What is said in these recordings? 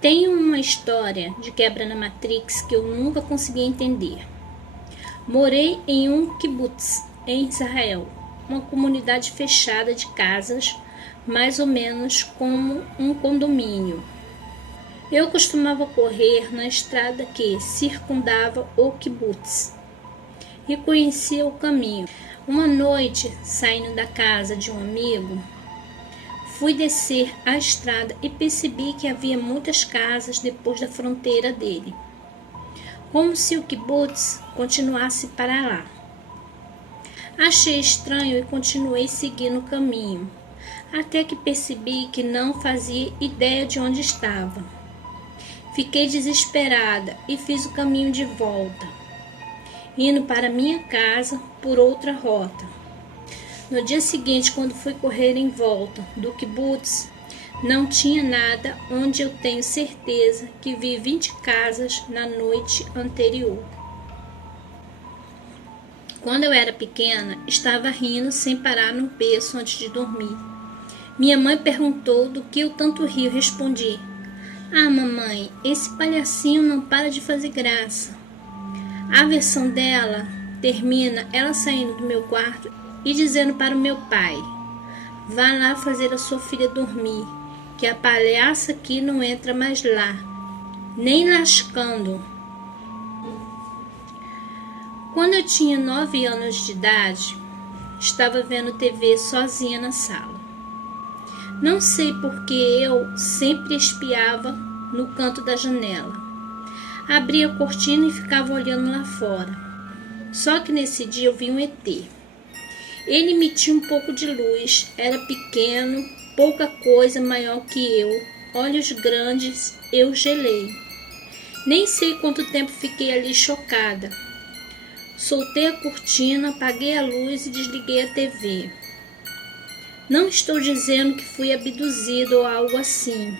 Tem uma história de quebra na Matrix que eu nunca consegui entender. Morei em um kibbutz, em Israel, uma comunidade fechada de casas, mais ou menos como um condomínio. Eu costumava correr na estrada que circundava o kibbutz e conhecia o caminho. Uma noite, saindo da casa de um amigo, fui descer a estrada e percebi que havia muitas casas depois da fronteira dele, como se o kibbutz continuasse para lá. Achei estranho e continuei seguindo o caminho, até que percebi que não fazia ideia de onde estava. Fiquei desesperada e fiz o caminho de volta, indo para minha casa por outra rota. No dia seguinte, quando fui correr em volta do kibbutz, não tinha nada, onde eu tenho certeza que vi 20 casas na noite anterior. Quando eu era pequena, estava rindo sem parar no berço antes de dormir. Minha mãe perguntou do que eu tanto rio. Respondi: "Ah, mamãe, esse palhacinho não para de fazer graça." A versão dela termina ela saindo do meu quarto e dizendo para o meu pai: "Vá lá fazer a sua filha dormir, que a palhaça aqui não entra mais lá, nem lascando." Quando eu tinha 9 anos de idade, estava vendo TV sozinha na sala. Não sei porque eu sempre espiava no canto da janela. Abria a cortina e ficava olhando lá fora. Só que nesse dia eu vi um ET. Ele emitia um pouco de luz, era pequeno, pouca coisa maior que eu, olhos grandes. Eu gelei. Nem sei quanto tempo fiquei ali chocada. Soltei a cortina, apaguei a luz e desliguei a TV. Não estou dizendo que fui abduzido ou algo assim,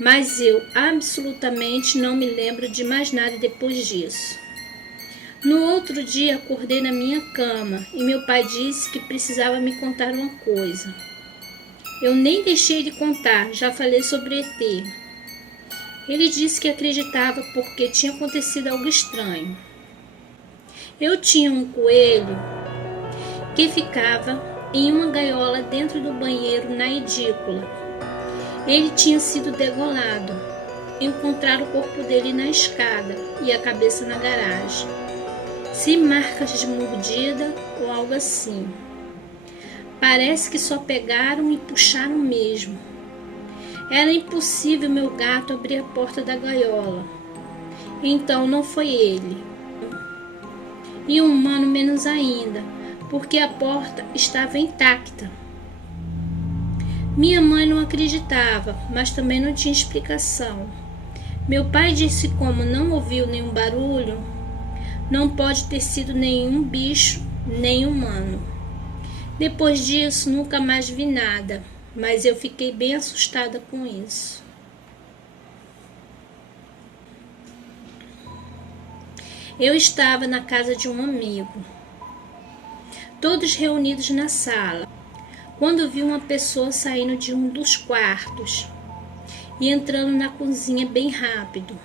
mas eu absolutamente não me lembro de mais nada depois disso. No outro dia acordei na minha cama e meu pai disse que precisava me contar uma coisa. Eu nem deixei de contar, já falei sobre ET. Ele disse que acreditava porque tinha acontecido algo estranho. Eu tinha um coelho que ficava em uma gaiola dentro do banheiro na edícula. Ele tinha sido degolado. Encontraram o corpo dele na escada e a cabeça na garagem. Sem marcas de mordida ou algo assim. Parece que só pegaram e puxaram mesmo. Era impossível meu gato abrir a porta da gaiola. Então não foi ele. E um humano menos ainda, porque a porta estava intacta. Minha mãe não acreditava, mas também não tinha explicação. Meu pai disse que como não ouviu nenhum barulho, não pode ter sido nenhum bicho, nem humano. Depois disso, nunca mais vi nada, mas eu fiquei bem assustada com isso. Eu estava na casa de um amigo, todos reunidos na sala, quando vi uma pessoa saindo de um dos quartos e entrando na cozinha bem rápido.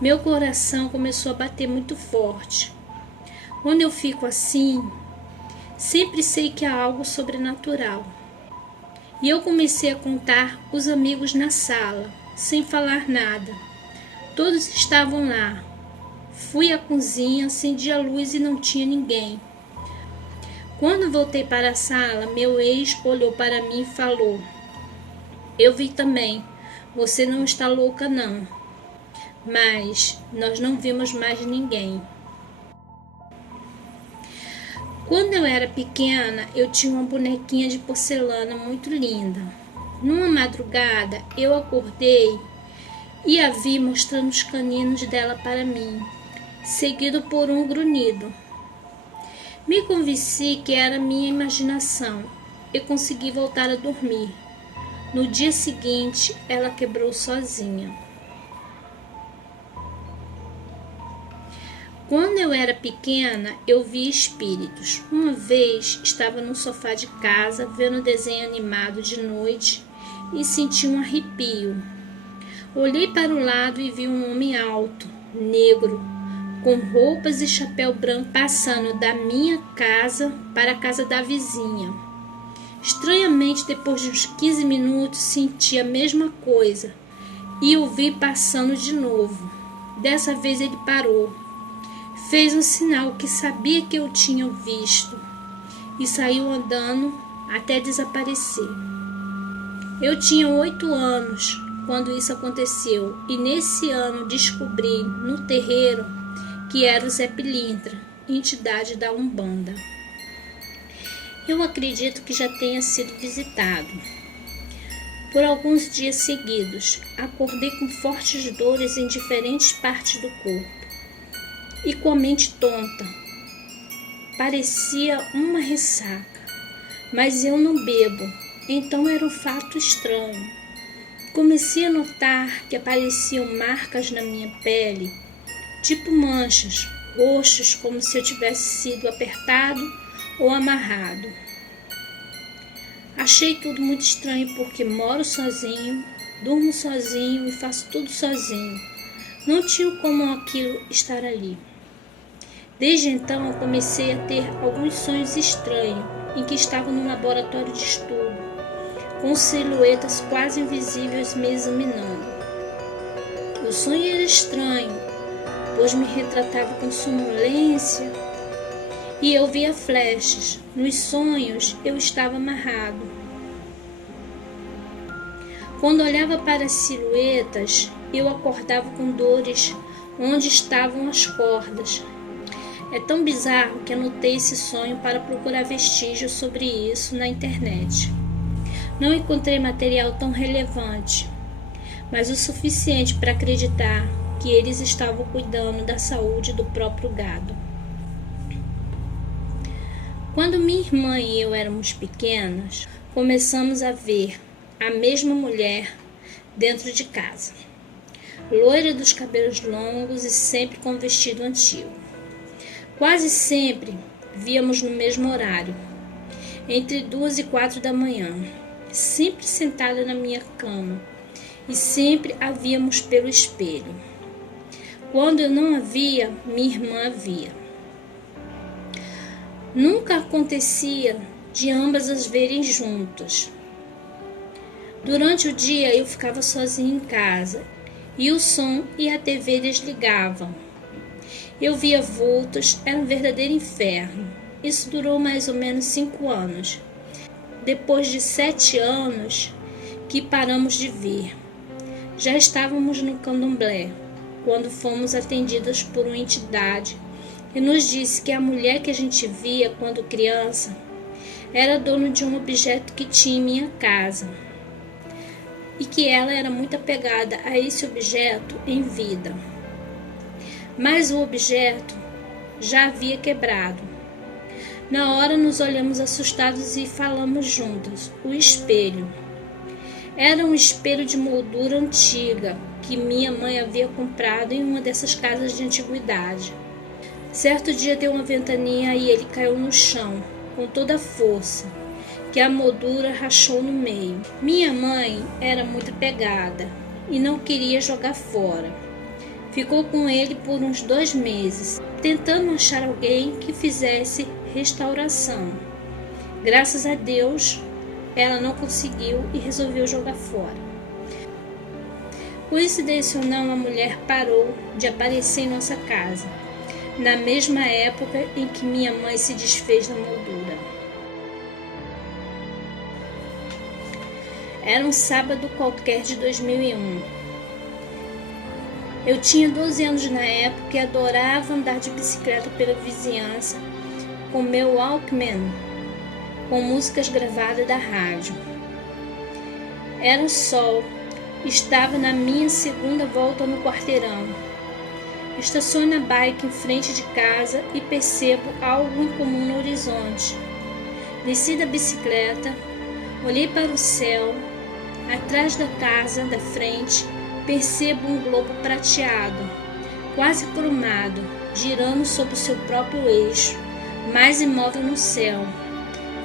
Meu coração começou a bater muito forte. Quando eu fico assim, sempre sei que há algo sobrenatural. E eu comecei a contar os amigos na sala, sem falar nada. Todos estavam lá. Fui à cozinha, acendi a luz e não tinha ninguém. Quando voltei para a sala, meu ex olhou para mim e falou: "Eu vi também. Você não está louca, não." Mas nós não vimos mais ninguém. Quando eu era pequena, eu tinha uma bonequinha de porcelana muito linda. Numa madrugada, eu acordei e a vi mostrando os caninos dela para mim, seguido por um grunhido. Me convenci que era minha imaginação e consegui voltar a dormir. No dia seguinte, ela quebrou sozinha. Quando eu era pequena, eu vi espíritos. Uma vez estava no sofá de casa vendo desenho animado de noite e senti um arrepio. Olhei para o lado e vi um homem alto, negro, com roupas e chapéu branco passando da minha casa para a casa da vizinha. Estranhamente, depois de uns 15 minutos, senti a mesma coisa e o vi passando de novo. Dessa vez ele parou, fez um sinal que sabia que eu tinha visto e saiu andando até desaparecer. Eu tinha 8 anos quando isso aconteceu e nesse ano descobri no terreiro que era o Zé Pilintra, entidade da Umbanda. Eu acredito que já tenha sido visitado. Por alguns dias seguidos, acordei com fortes dores em diferentes partes do corpo e com a mente tonta. Parecia uma ressaca, mas eu não bebo, então era um fato estranho. Comecei a notar que apareciam marcas na minha pele, tipo manchas, roxos, como se eu tivesse sido apertado ou amarrado. Achei tudo muito estranho porque moro sozinho, durmo sozinho e faço tudo sozinho. Não tinha como aquilo estar ali. Desde então eu comecei a ter alguns sonhos estranhos em que estava num laboratório de estudo, com silhuetas quase invisíveis me examinando. O sonho era estranho, pois me retratava com sonolência e eu via flechas. Nos sonhos eu estava amarrado. Quando olhava para as silhuetas, eu acordava com dores onde estavam as cordas. É tão bizarro que anotei esse sonho para procurar vestígios sobre isso na internet. Não encontrei material tão relevante, mas o suficiente para acreditar que eles estavam cuidando da saúde do próprio gado. Quando minha irmã e eu éramos pequenas, começamos a ver a mesma mulher dentro de casa, loira dos cabelos longos e sempre com vestido antigo. Quase sempre víamos no mesmo horário, entre 2 e 4 da manhã, sempre sentada na minha cama, e sempre a víamos pelo espelho. Quando eu não a via, minha irmã a via. Nunca acontecia de ambas as verem juntas. Durante o dia eu ficava sozinha em casa e o som e a TV desligavam. Eu via vultos, era um verdadeiro inferno. Isso durou mais ou menos 5 anos. Depois de 7 anos que paramos de ver. Já estávamos no candomblé, quando fomos atendidas por uma entidade que nos disse que a mulher que a gente via quando criança era dona de um objeto que tinha em minha casa e que ela era muito apegada a esse objeto em vida. Mas o objeto já havia quebrado. Na hora nos olhamos assustados e falamos juntos. O espelho. Era um espelho de moldura antiga que minha mãe havia comprado em uma dessas casas de antiguidade. Certo dia deu uma ventania e ele caiu no chão com toda a força, que a moldura rachou no meio. Minha mãe era muito apegada e não queria jogar fora. Ficou com ele por uns 2 meses, tentando achar alguém que fizesse restauração. Graças a Deus, ela não conseguiu e resolveu jogar fora. Coincidência ou não, a mulher parou de aparecer em nossa casa, na mesma época em que minha mãe se desfez da moldura. Era um sábado qualquer de 2001. Eu tinha 12 anos na época e adorava andar de bicicleta pela vizinhança com meu Walkman, com músicas gravadas da rádio. Era sol, estava na minha segunda volta no quarteirão. Estaciono a bike em frente de casa e percebo algo incomum no horizonte. Desci da bicicleta, olhei para o céu, atrás da casa da frente, percebo um globo prateado, quase cromado, girando sobre o seu próprio eixo, mais imóvel no céu.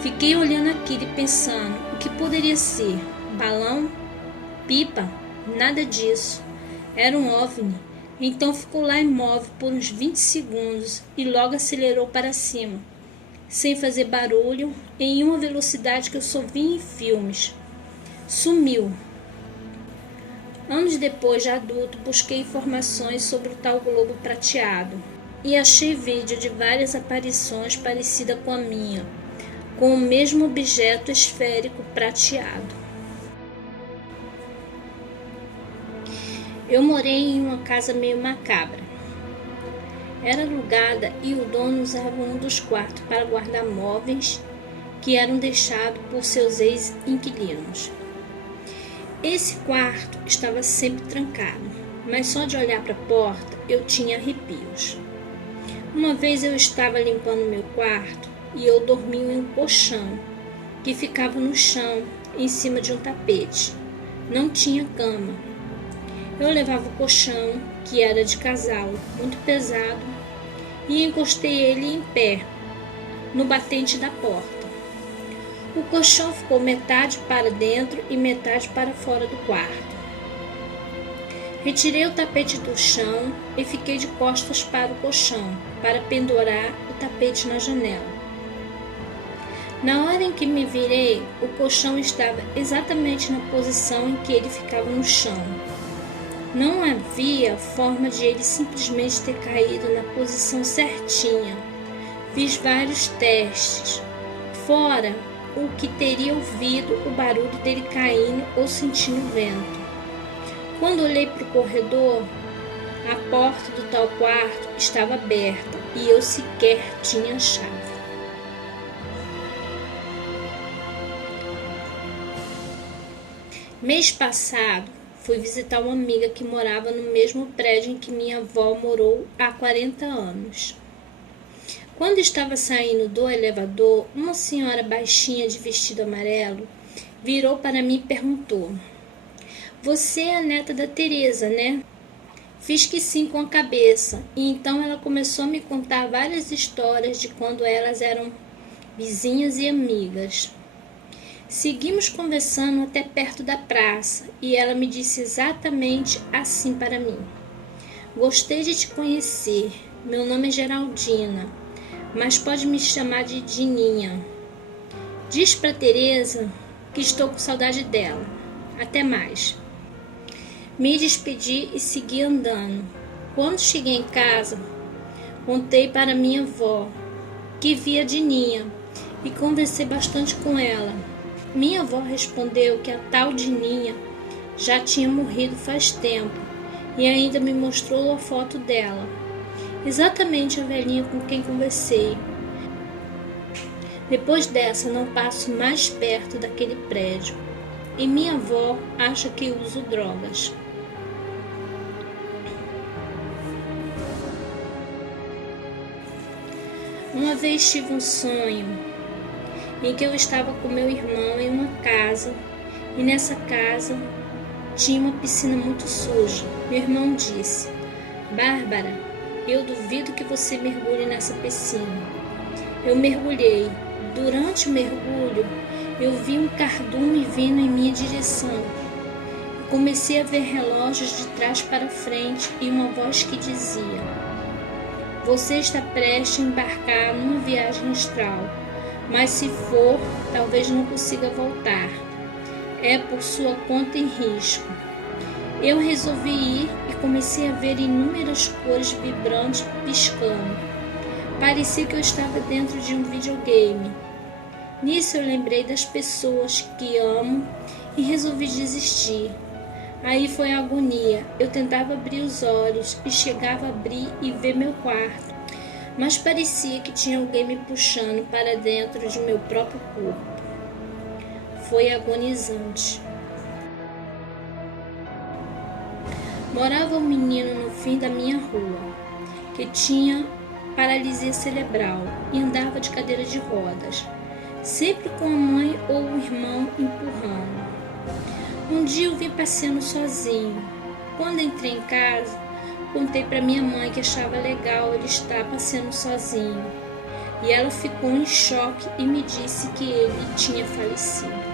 Fiquei olhando aquilo e pensando, o que poderia ser? Balão? Pipa? Nada disso. Era um OVNI. Então ficou lá imóvel por uns 20 segundos e logo acelerou para cima, sem fazer barulho, em uma velocidade que eu só vi em filmes. Sumiu. Anos depois, de adulto, busquei informações sobre o tal globo prateado e achei vídeo de várias aparições parecidas com a minha, com o mesmo objeto esférico prateado. Eu morei em uma casa meio macabra. Era alugada e o dono usava um dos quartos para guardar móveis que eram deixados por seus ex-inquilinos. Esse quarto estava sempre trancado, mas só de olhar para a porta eu tinha arrepios. Uma vez eu estava limpando meu quarto e eu dormi em um colchão que ficava no chão, em cima de um tapete. Não tinha cama. Eu levava o colchão, que era de casal, muito pesado, e encostei ele em pé, no batente da porta. O colchão ficou metade para dentro e metade para fora do quarto. Retirei o tapete do chão e fiquei de costas para o colchão, para pendurar o tapete na janela. Na hora em que me virei, o colchão estava exatamente na posição em que ele ficava no chão. Não havia forma de ele simplesmente ter caído na posição certinha. Fiz vários testes, fora o que teria ouvido o barulho dele caindo ou sentindo o vento. Quando olhei para o corredor, a porta do tal quarto estava aberta e eu sequer tinha chave. Mês passado, fui visitar uma amiga que morava no mesmo prédio em que minha avó morou há 40 anos. Quando estava saindo do elevador, uma senhora baixinha de vestido amarelo virou para mim e perguntou: "Você é a neta da Teresa, né?" Fiz que sim com a cabeça, e então ela começou a me contar várias histórias de quando elas eram vizinhas e amigas. Seguimos conversando até perto da praça e ela me disse exatamente assim para mim: "Gostei de te conhecer. Meu nome é Geraldina, mas pode me chamar de Dininha. Diz para Teresa que estou com saudade dela. Até mais." Me despedi e segui andando. Quando cheguei em casa, contei para minha avó que via Dininha e conversei bastante com ela. Minha avó respondeu que a tal Dininha já tinha morrido faz tempo e ainda me mostrou a foto dela, exatamente a velhinha com quem conversei. Depois dessa, não passo mais perto daquele prédio e minha avó acha que uso drogas. Uma vez tive um sonho em que eu estava com meu irmão em uma casa e nessa casa tinha uma piscina muito suja. Meu irmão disse: "Bárbara, eu duvido que você mergulhe nessa piscina." Eu mergulhei. Durante o mergulho, eu vi um cardume vindo em minha direção. Comecei a ver relógios de trás para frente e uma voz que dizia: "Você está prestes a embarcar numa viagem astral, mas se for, talvez não consiga voltar. É por sua conta e risco." Eu resolvi ir e comecei a ver inúmeras cores vibrantes piscando. Parecia que eu estava dentro de um videogame. Nisso eu lembrei das pessoas que amo e resolvi desistir. Aí foi a agonia. Eu tentava abrir os olhos e chegava a abrir e ver meu quarto, mas parecia que tinha alguém me puxando para dentro de meu próprio corpo. Foi agonizante. Morava um menino no fim da minha rua, que tinha paralisia cerebral e andava de cadeira de rodas, sempre com a mãe ou o irmão empurrando. Um dia eu vim passeando sozinho. Quando entrei em casa, contei para minha mãe que achava legal ele estar passeando sozinho, e ela ficou em choque e me disse que ele tinha falecido.